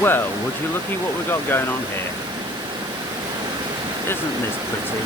Well, would you look at what we've got going on here? Isn't this pretty?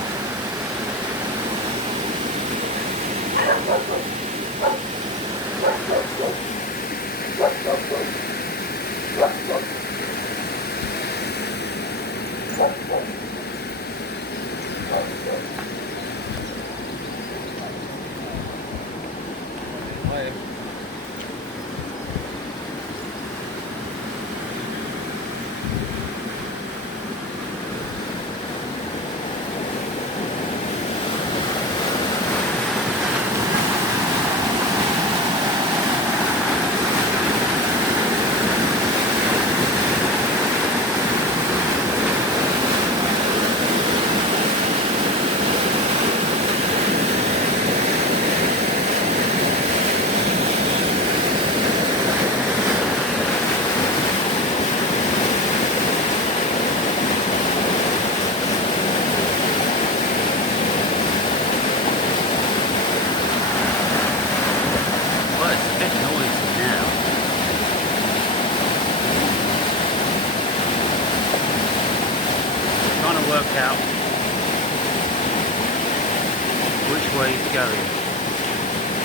Work out which way he's going.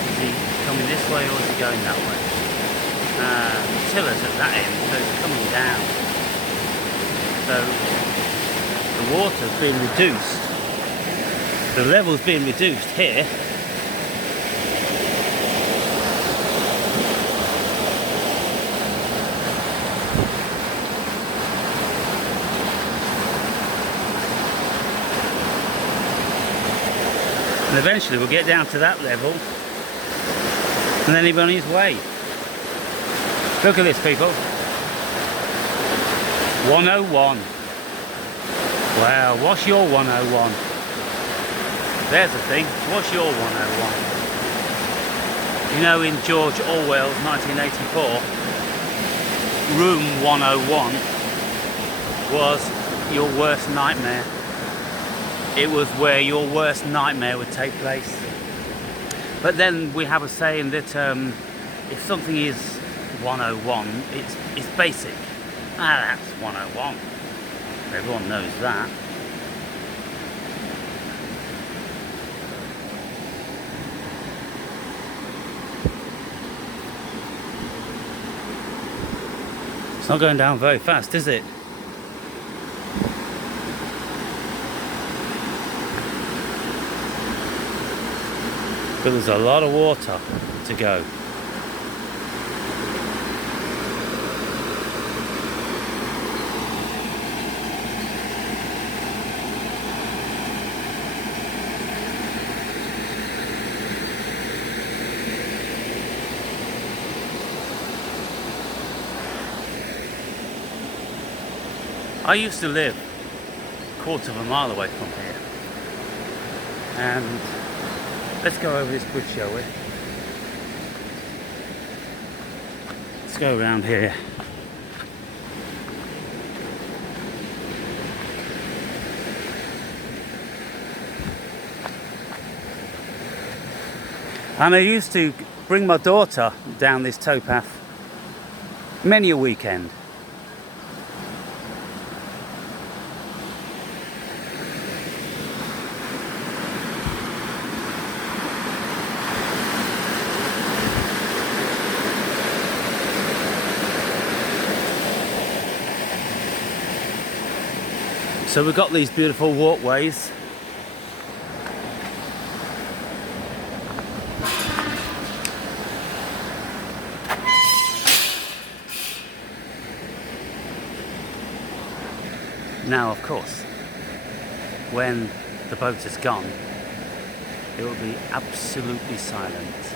Is he coming this way or is he going that way? The tiller's at that end, so it's coming down. So the water's been reduced. The level's been reduced here. And eventually we'll get down to that level and then he'll be on his way. Look at this, people. 101. Wow, what's your 101? There's the thing, what's your 101? You know, in George Orwell's 1984, room 101 was your worst nightmare. It was where your worst nightmare would take place. But then we have a saying that if something is 101, it's basic. That's 101. Everyone knows that. It's not going down very fast, is it? But there's a lot of water to go. I used to live a quarter of a mile away from here, and let's go over this bridge, shall we? Let's go around here. And I used to bring my daughter down this towpath many a weekend. So we've got these beautiful walkways. Now, of course, when the boat is gone, it will be absolutely silent.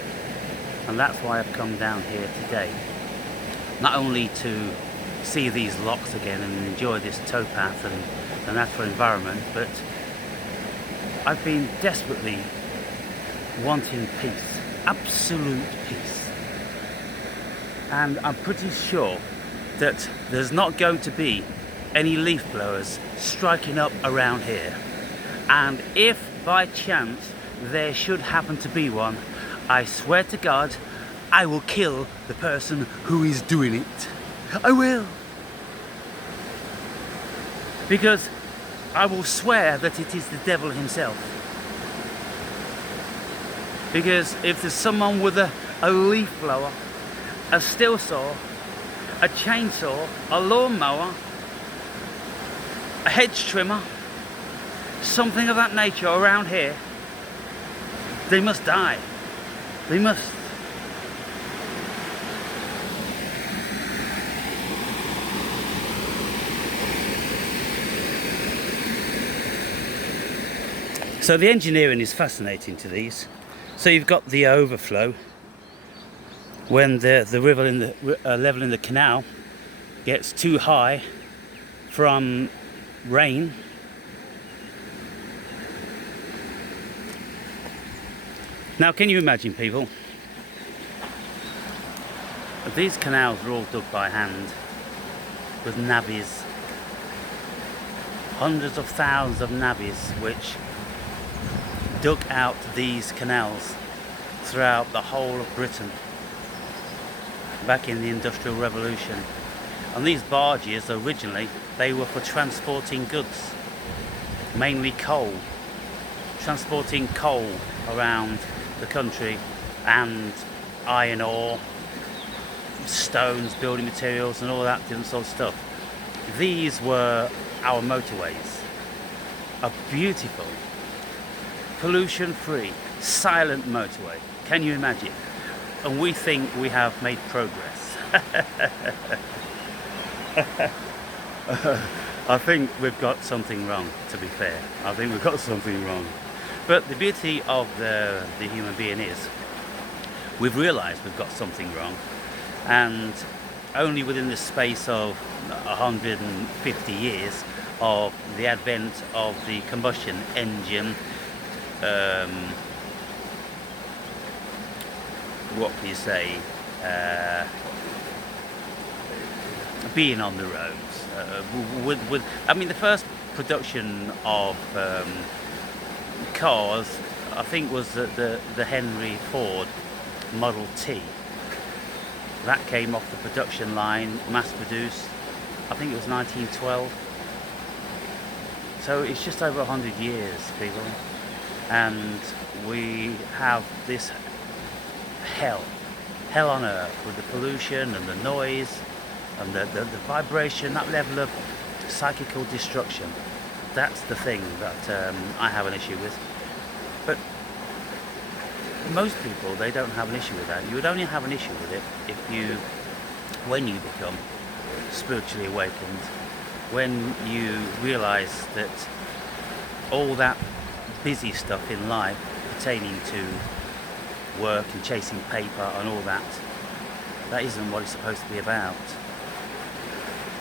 And that's why I've come down here today. Not only to see these locks again and enjoy this towpath and the natural environment, but I've been desperately wanting peace, absolute peace. And I'm pretty sure that there's not going to be any leaf blowers striking up around here. And if by chance there should happen to be one, I swear to God, I will kill the person who is doing it. I will. because I will swear that it is the devil himself. Because if there's someone with a leaf blower, a still saw, a chainsaw, a lawnmower, a hedge trimmer, something of that nature around here, they must die. They must. So the engineering is fascinating to these. So you've got the overflow when the river in the level in the canal gets too high from rain. Now, can you imagine, people? These canals are all dug by hand with navvies, hundreds of thousands of navvies which dug out these canals throughout the whole of Britain back in the Industrial Revolution. And these barges originally, they were for transporting goods, mainly coal, transporting coal around the country, and iron ore, stones, building materials and all that different sort of stuff. These were our motorways, a beautiful, pollution-free, silent motorway. Can you imagine? And we think we have made progress. I think we've got something wrong, to be fair. I think we've got something wrong. But the beauty of the human being is we've realised we've got something wrong, and only within the space of 150 years of the advent of the combustion engine, what can you say, being on the roads, I mean, the first production of cars, I think, was the Henry Ford Model T. That came off the production line, mass produced, I think it was 1912. So it's just over 100 years, people, and we have this hell on earth with the pollution and the noise and the vibration, that level of psychical destruction. That's the thing that I have an issue with. But most people, they don't have an issue with that. You would only have an issue with it when you become spiritually awakened, when you realise that all that busy stuff in life pertaining to work and chasing paper and all that, that isn't what it's supposed to be about.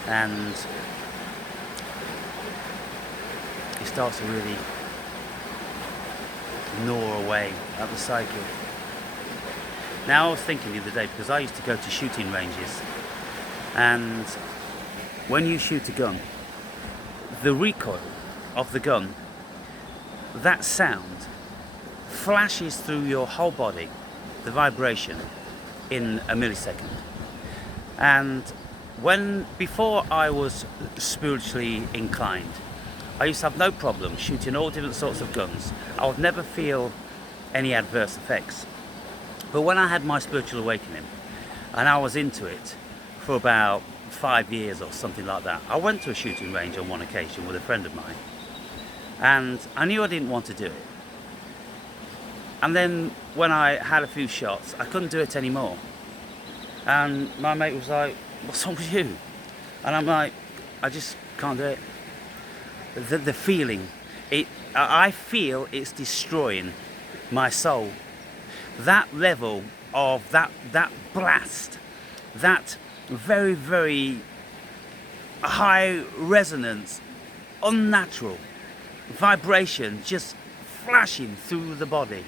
And it starts to really gnaw away at the psyche. Now, I was thinking the other day, because I used to go to shooting ranges, and when you shoot a gun, the recoil of the gun, that sound flashes through your whole body, the vibration, in a millisecond. And before I was spiritually inclined, I used to have no problem shooting all different sorts of guns. I would never feel any adverse effects. But when I had my spiritual awakening, and I was into it for about 5 years or something like that, I went to a shooting range on one occasion with a friend of mine, and I knew I didn't want to do it. And then when I had a few shots, I couldn't do it anymore. And my mate was like, "What's wrong with you?" And I'm like, "I just can't do it." The feeling, I feel it's destroying my soul. That level of that blast, that very, very high resonance, unnatural vibration just flashing through the body.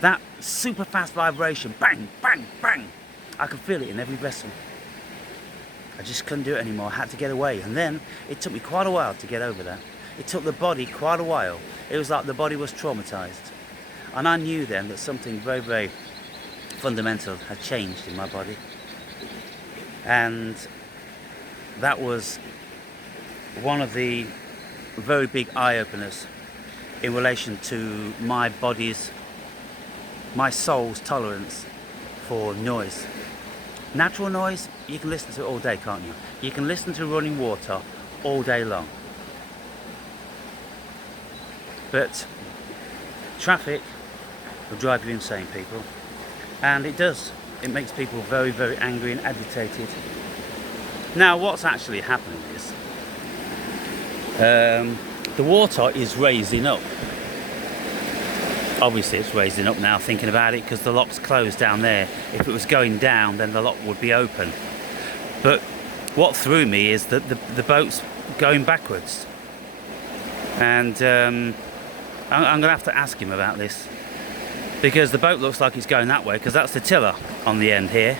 That super fast vibration, bang, bang, bang. I could feel it in every vessel. I just couldn't do it anymore. I had to get away. And then it took me quite a while to get over that. It took the body quite a while. It was like the body was traumatised. And I knew then that something very, very fundamental had changed in my body. And that was one of the very big eye-openers in relation to my body's, my soul's tolerance for noise. Natural noise, you can listen to it all day, can't you? You can listen to running water all day long. But traffic will drive you insane, people. And it does. It makes people very, very angry and agitated. Now, what's actually happening is the water is raising up. Obviously it's raising up now, thinking about it, because the lock's closed down there. If it was going down, then the lock would be open. But what threw me is that the boat's going backwards. And I'm going to have to ask him about this, because the boat looks like it's going that way, because that's the tiller on the end here.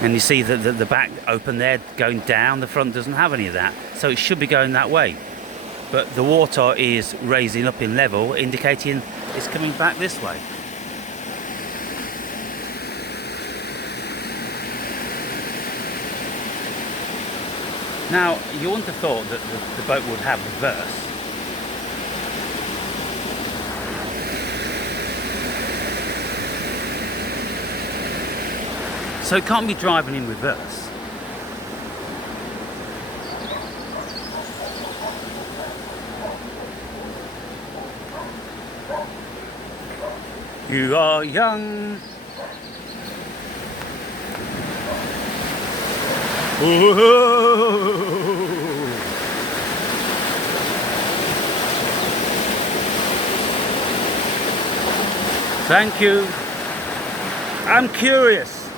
And you see the back open there going down, the front doesn't have any of that. So it should be going that way. But the water is raising up in level, indicating it's coming back this way. Now, you wouldn't have thought that the boat would have reverse. So it can't be driving in reverse. You are young. Ooh. Thank you. I'm curious.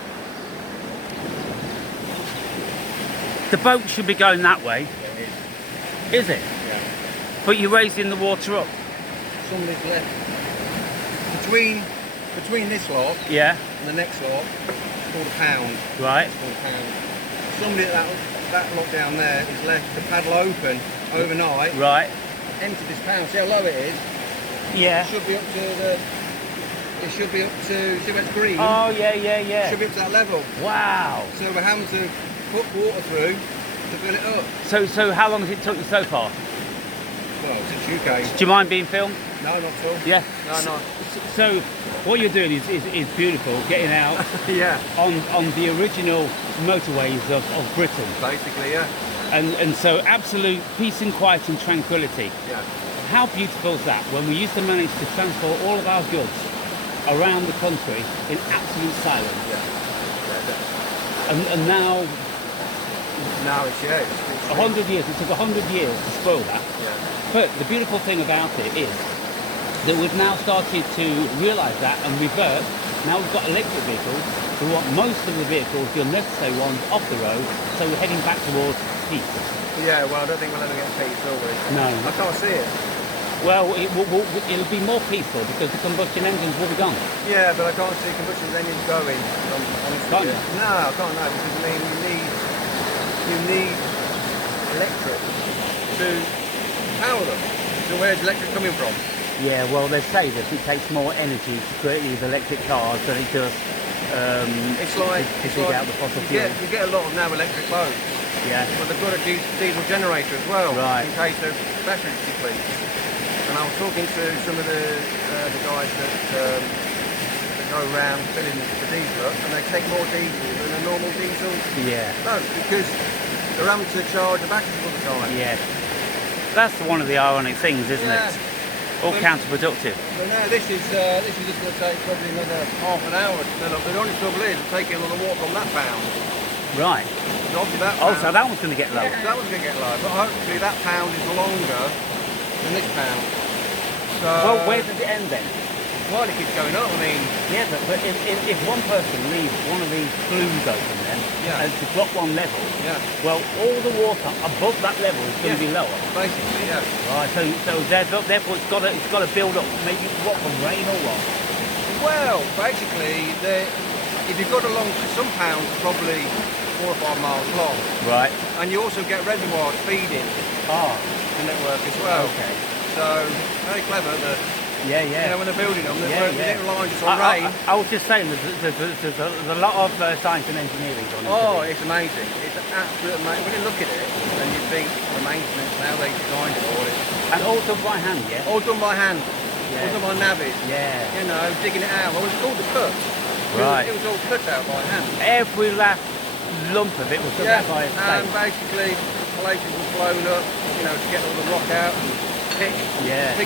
The boat should be going that way. Yeah, is it? Yeah. But you're raising the water up. Somebody's left. Between this lock, yeah, and the next lock, it's called a pound. Right. It's called a pound. Somebody at that lock down there has left the paddle open overnight. Right. Emptied this pound. See how low it is? Yeah. It should be up to the. It should be up to. See where it's green? Oh yeah. It should be up to that level. Wow. So we're having to put water through to fill it up. So how long has it took you so far? Well, since you came. Do you mind being filmed? No, not at all. Yeah. No. So what you're doing is beautiful, getting out yeah. on the original motorways of Britain. Basically, yeah. And so absolute peace and quiet and tranquility. Yeah. How beautiful is that, when we used to manage to transport all of our goods around the country in absolute silence. Yeah. And now it's 100 years, it took 100 years to spoil that. Yeah. But the beautiful thing about it is that we've now started to realise that and revert. Now we've got electric vehicles. We want most of the vehicles, the unnecessary ones, off the road. So we're heading back towards peace. Yeah, well, I don't think we'll ever get peace, will we? No. I can't see it. Well, it'll be more peaceful because the combustion engines will be gone. Yeah, but I can't see combustion engines going. Can't you? No, I can't know, because I mean you need electric to power them. So where's electric coming from? Yeah, well, they say that it takes more energy to create these electric cars than it does it's like out the fossil fuel. You get a lot of now electric boats. Yeah. But they've got a diesel generator as well, right, in case their batteries deplete. And I was talking to some of the guys that go around filling the diesel up, and they take more diesel than a normal diesel. Yeah. No, because they're having to charge the batteries all the time. Yeah. That's one of the ironic things, isn't it? All counterproductive. But now this is just going to take probably another half an hour to fill up. The only trouble is it's taking a lot of water on that pound. Right. So obviously that so that one's going to get low. Yeah, that one's going to get low. But hopefully that pound is longer than this pound. So, well, where does it end then? Well, it keeps going up. I mean, yeah, but if one person leaves one of these flues open then, and to drop one level, well, all the water above that level is going to be lower. Basically, yeah. Right. So therefore it's got to build up. Maybe what, from rain or what? Well, basically, if you've got a long, some pounds probably 4 or 5 miles long. Right. And you also get reservoirs feeding the network as well. Okay. So very clever that Yeah, yeah. You know, when they're building them, Yeah, they yeah. don't rely just on rain. I was just saying, there's a lot of science and engineering on it. Oh, it's amazing. It's absolutely amazing. When you look at it and you think the maintenance and how they designed it all, And all done by hand, yeah? all done by hand. Yeah. All done by navvies. Yeah. You know, digging it out. Well, it's called the cut. Right. It was all cut out by hand. Every last lump of it was done Yeah, by a and stake. basically places were blown up, you know, to get all the rock out and pick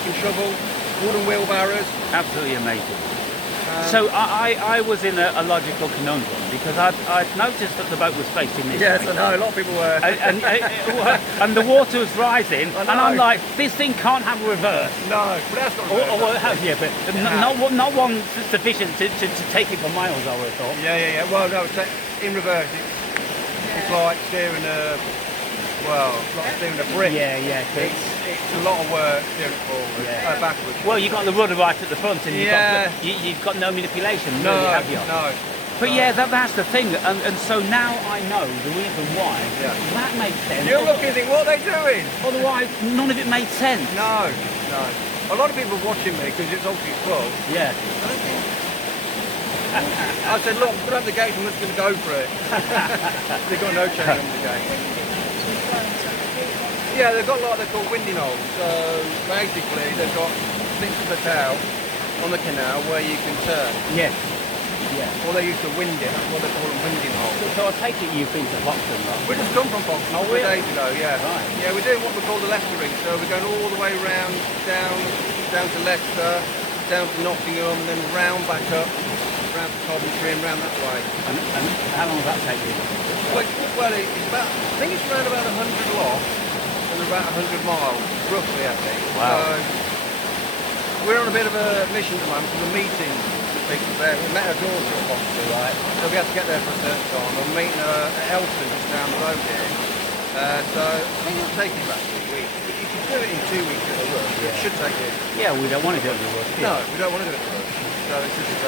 and shovel, wooden wheelbarrows. Absolutely amazing. So I was in a logical conundrum because I'd noticed that the boat was facing this Yes, way. I know, a lot of people were. And the water was rising, and I'm like, this thing can't have a reverse. No, but that's not Well, it has, yeah, but not one sufficient to take it for miles, I would have thought. Yeah. Well, no, it's in reverse. It's like steering a brick. Yeah. It's a lot of work steering it forward, backwards. Well, you've got the rudder right at the front, and you've got no manipulation, really, have you? No. But yeah, that's the thing, and so now I know the reason why. Yeah. That makes sense. You look and think, what are they doing? Otherwise, none of it made sense. No. A lot of people are watching me because it's obviously full. Yeah. I said, look, put up the gate and we're just going to go for it. They've got no change on the gate. Yeah, they've got like they're called winding holes. So basically, they've got bits of the tail on the canal where you can turn. Yes. Yeah. Or they used to wind it. That's what they call them, winding holes. So I take it you've been to Foxton, right? We just come from Foxton 3 days ago. Yeah. Right. Yeah, we're doing what we call the Leicester ring. So we're going all the way round down to Leicester, down to Nottingham, and then round back up, round to Coventry, and round that way. And how long does that take you? Well, it's about, I think it's around about 100 lots and about 100 miles, roughly, I think. Wow. So we're on a bit of a mission at the moment for the meeting with people there. We met her daughter at Foxton, right? So we had to get there for a certain time. I'm meeting her at Elston, just down the road here. So I think it'll take you about 2 weeks. But you can do it in 2 weeks at a rush. It should take you. Yeah, we don't want to do it in a rush. No, we don't want to do it in a rush. So it's just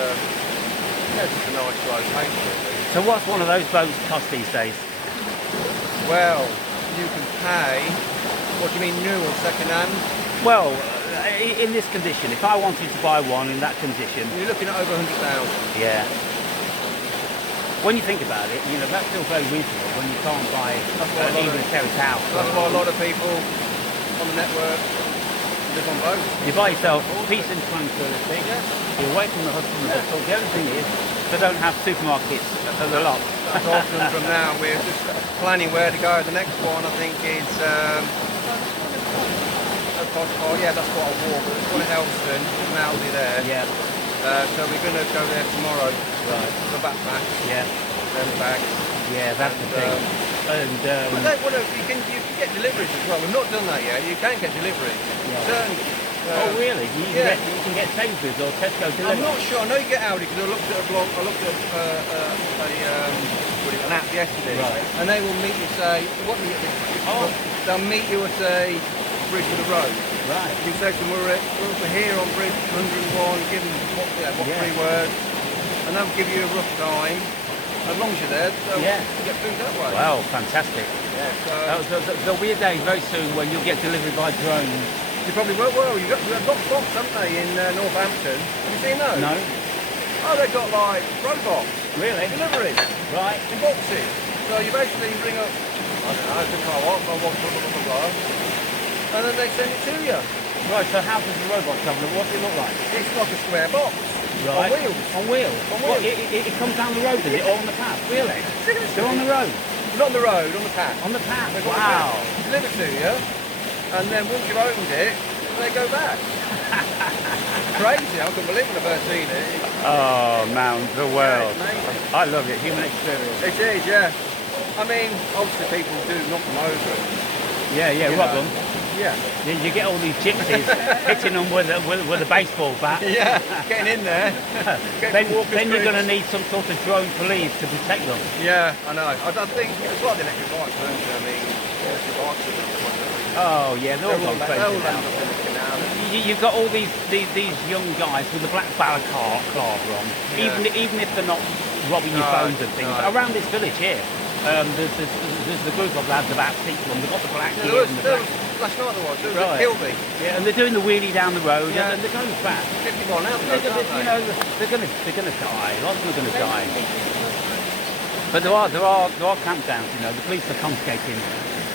it's just a nice slow pace, really. So what's one of those boats cost these days? Well, you can pay, what do you mean, new or second hand? Well, in this condition, if I wanted to buy one in that condition... You're looking at over 100,000. Yeah. When you think about it, you know, that's still very reasonable when you can't buy even a terrace house. That's why a lot of people on the network live on boats. You buy yourself peace and tranquility. Yeah. You're away from the hustle and bustle. The only thing is, they don't have supermarkets at the lot. That's often from now. We're just planning where to go. The next one, I think, is that's quite a walk. But it's one at Elston, an Aldi there. Yeah. So we're going to go there tomorrow. Right. For the backpack. Yeah. And the bags. Yeah, that's the thing. But they want to, you can get deliveries as well. We've not done that yet. You can get deliveries. Yeah. Certain, oh really? You can get Sainsbury's or Tesco delivery? I'm not sure. I know you get Aldi because I looked at a blog. I looked at an app yesterday, right. and they will meet you. Say, what do you get? They'll meet you at a bridge of the road. Right. You can say to them, we're here on bridge 101. Give them what 3 words, and they'll give you a rough time. As long as you're there, they'll get food that way. Wow, fantastic. Yeah. So there'll be a day very soon when you'll get delivered by drones. you probably will. Well, you've got box, haven't they, in Northampton? Have you seen those? No. Oh, they've got like robots. Really? Delivery. Right. In boxes. So you basically ring up, I don't know, the car, blah, blah, blah, and then they send it to you. Right, so how does the robot travel? What does it look like? It's like a square box. Right. On wheels. On wheels? On What, wheels. it comes down the road, is it? Or on the path? Really? They're on the road? Not on the road, on the path. On the path? They've got Wow. the path. Deliver to you, and then once you've opened it, they go back. Crazy, I couldn't believe it when I first seen it. Oh man, the world. Yeah, it's amazing. I love it, human experience. It is, yeah. I mean, obviously people do knock them over. Yeah, You rob know. them. Yeah. You get all these gypsies hitting them with a baseball bat. Yeah, getting in there. Then you're going to need some sort of drone police to protect them. Yeah, I know. I think it's like the electric bikes, don't you? I mean, electric bikes are the ones that Oh yeah, they're all gone they're crazy all now. end up in the canal. You've got all these young guys with the black balaclava on. Yeah. Even if they're not robbing your No, phones and things. no. Around this village here, there's the group of lads about 6 of them. They've got the black Yeah, gear and the black. last night there was. There was Right. a Kilby. Yeah, and they're doing the wheelie down the road, Yeah. and they're going fast. 51 out They're there, gonna, you know, they're gonna die. Lots of them are gonna die. But there are campdowns. You know, the police are confiscating.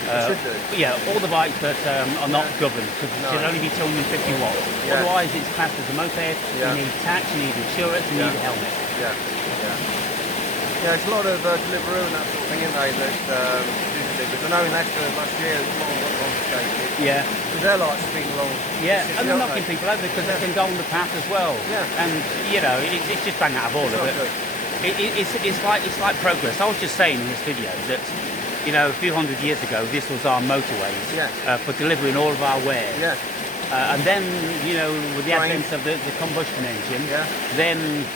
should do. Yeah, all the bikes that are not governed, because it No. should only be 250 watts. Yeah. Otherwise, it's classed as a moped. Yeah. You need tax, you need insurance, you Yeah. need a helmet. Yeah, yeah. Yeah, it's a lot of Deliveroo and that sort of thing, isn't they, that but I know in Leicester last year, a lot of got confiscated. Yeah. Because they're like speeding along. Yeah, the city, and they're aren't knocking they? people over because they can go on the path as well. Yeah. And you know, it's just bang out of order. It's not But good. it's like progress. I was just saying in this video that, you know, a few hundred years ago, this was our motorways Yeah. for delivering all of our wares. Yeah, And then, you know, with the Trains. advent of the combustion engine, Yeah. then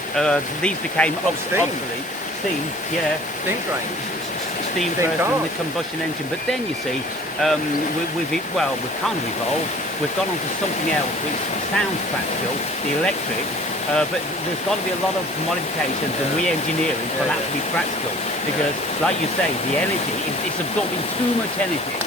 these became steam. obsolete. Steam, yeah. steam trains. Steam Steam first and cars. the combustion engine. But then you see, we've kind of evolved. We've gone on to something else which sounds practical, the electric. But there's got to be a lot of modifications and re-engineering for Yeah, that yeah. to be practical. Because, like you say, the energy it's absorbing too much energy.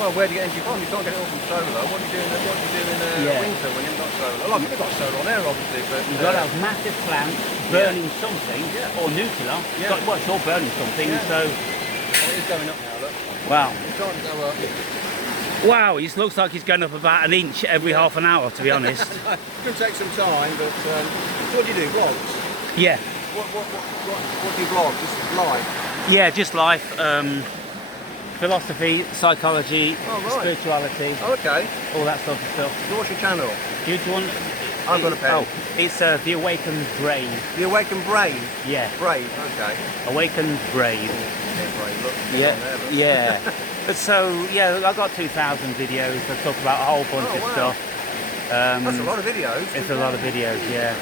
Well, where do you get energy from? You can't get it all from solar. What do you do in Yeah. winter when you've got solar? A lot of people got solar on there, obviously, but You've got to have massive plants burning something, Yeah. or nuclear. Yeah. Well, it's all burning something. Yeah. So, oh, it's going up now. Look, wow. it's starting to go up. Wow, it looks like it's going up about an inch every half an hour, to be honest. It could take some time, but what do you do? Vlogs? Yeah, What do you vlog? Just live? yeah, just life, philosophy, psychology, Oh, right. spirituality, Oh, okay. all that sort of stuff. So what's your channel? Do you want? I've got a pen. Oh, it's TheAwakenedBrave. TheAwakenedBrave? Yeah, Brave, okay. Awakened Brave. Yeah, brave. Look, it's Yeah, on there, look. yeah. But so, yeah, I've got 2,000 videos that talk about a whole bunch Oh, of wow. stuff. That's a lot of videos. It's a lot of videos, yeah.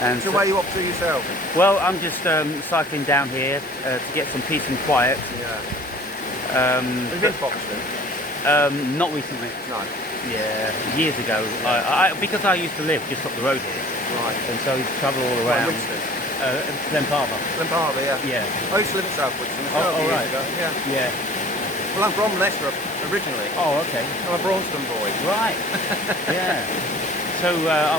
And So where are you up to yourself? well, I'm just cycling down here to get some peace and quiet. Yeah. Have you been to Foxton? Not recently. No. Yeah, years ago. Because I used to live just up the road here, Right. and so I used to travel all Right, around. Winston. Glen Parva. Glen Parva, yeah. Yeah, I used to live in South Winston Oh, myself oh, years right. ago. Yeah. yeah. Well, I'm from Leicester originally. Oh, okay. I'm a Braunston boy. Right. Yeah. So, I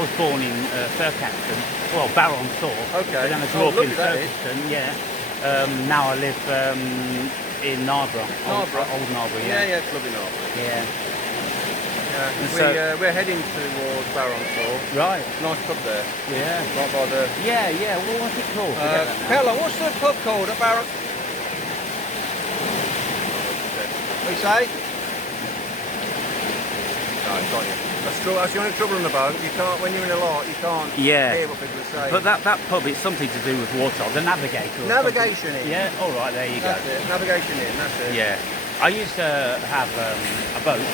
was born in Surcaxton, well, Baron Thor. Okay. But then I Oh, grew up in lovely that is. Surcaxton, yeah. Now I live in Narborough. Narborough? Old Narborough, Yeah, yeah. yeah, it's lovely now. Yeah. Yeah. We're heading towards Barontor. Right. Nice pub there. Yeah. Right by the. Yeah, yeah. Well, what's it called? Forget that now. Caroline, what's the pub called at Baron? What do you say? No, it's got you. That's the only trouble on the boat. You can't, when you're in a lot, you can't Yeah. hear what people are saying. But that pub, it's something to do with water. The Navigator. or Navigation something. in. Yeah. All right. There you go. That's it. Navigation in. That's it. Yeah. I used to have a boat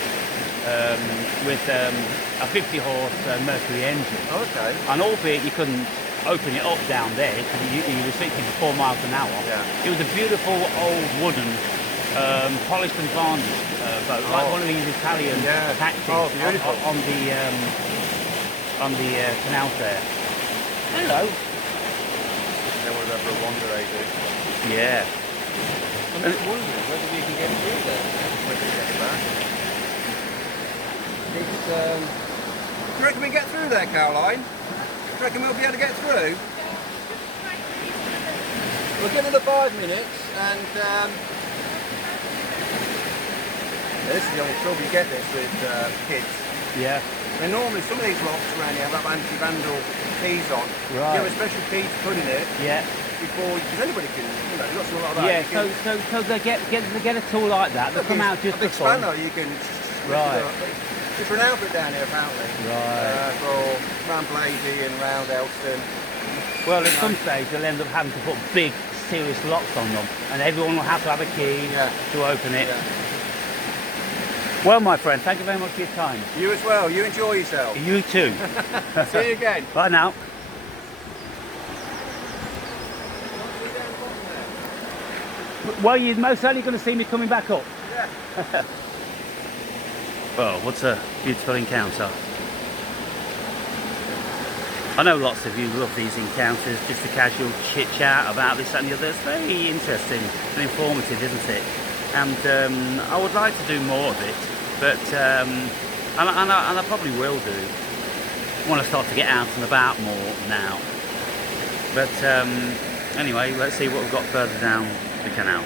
with a 50-horse Mercury engine. Oh, okay. And albeit you couldn't open it up down there because you restricted to 4 miles an hour. Yeah. It was a beautiful old wooden, polished and varnished boat, like Oh. one of these Italian Yeah. taxis Oh, beautiful. on the canal there. Hello. Then we'll go for a wander, do. Yeah. I'm just wondering whether we can get through there. When we get back. It's, do you reckon we get through there, Caroline? Do you reckon we'll be able to get through? We'll give it the 5 minutes and this is the only trouble you get this with kids. Yeah. I mean, normally some of these locks around here have anti-vandal keys on. Right. You have a special key to put in it Yeah. before, because anybody can, you know, not something like that. Yeah. You can- So they get a tool like that. They come out just a for big fun. spanner, you can. Right. It's for an outfit down here apparently. Right. For round Blady and round Elston. Well, at some stage they'll end up having to put big, serious locks on them, and everyone will have to have a key Yeah. to open it. Yeah. Well, my friend, thank you very much for your time. You as well. You enjoy yourself. You too. See you again. Bye now. Well, you're most certainly going to see me coming back up. Yeah. Well, what's a beautiful encounter. I know lots of you love these encounters, just a casual chit chat about this and the other. It's very interesting and informative, isn't it? And I would like to do more of it, but and I probably will do when I start to get out and about more now. But anyway, let's see what we've got further down the canal.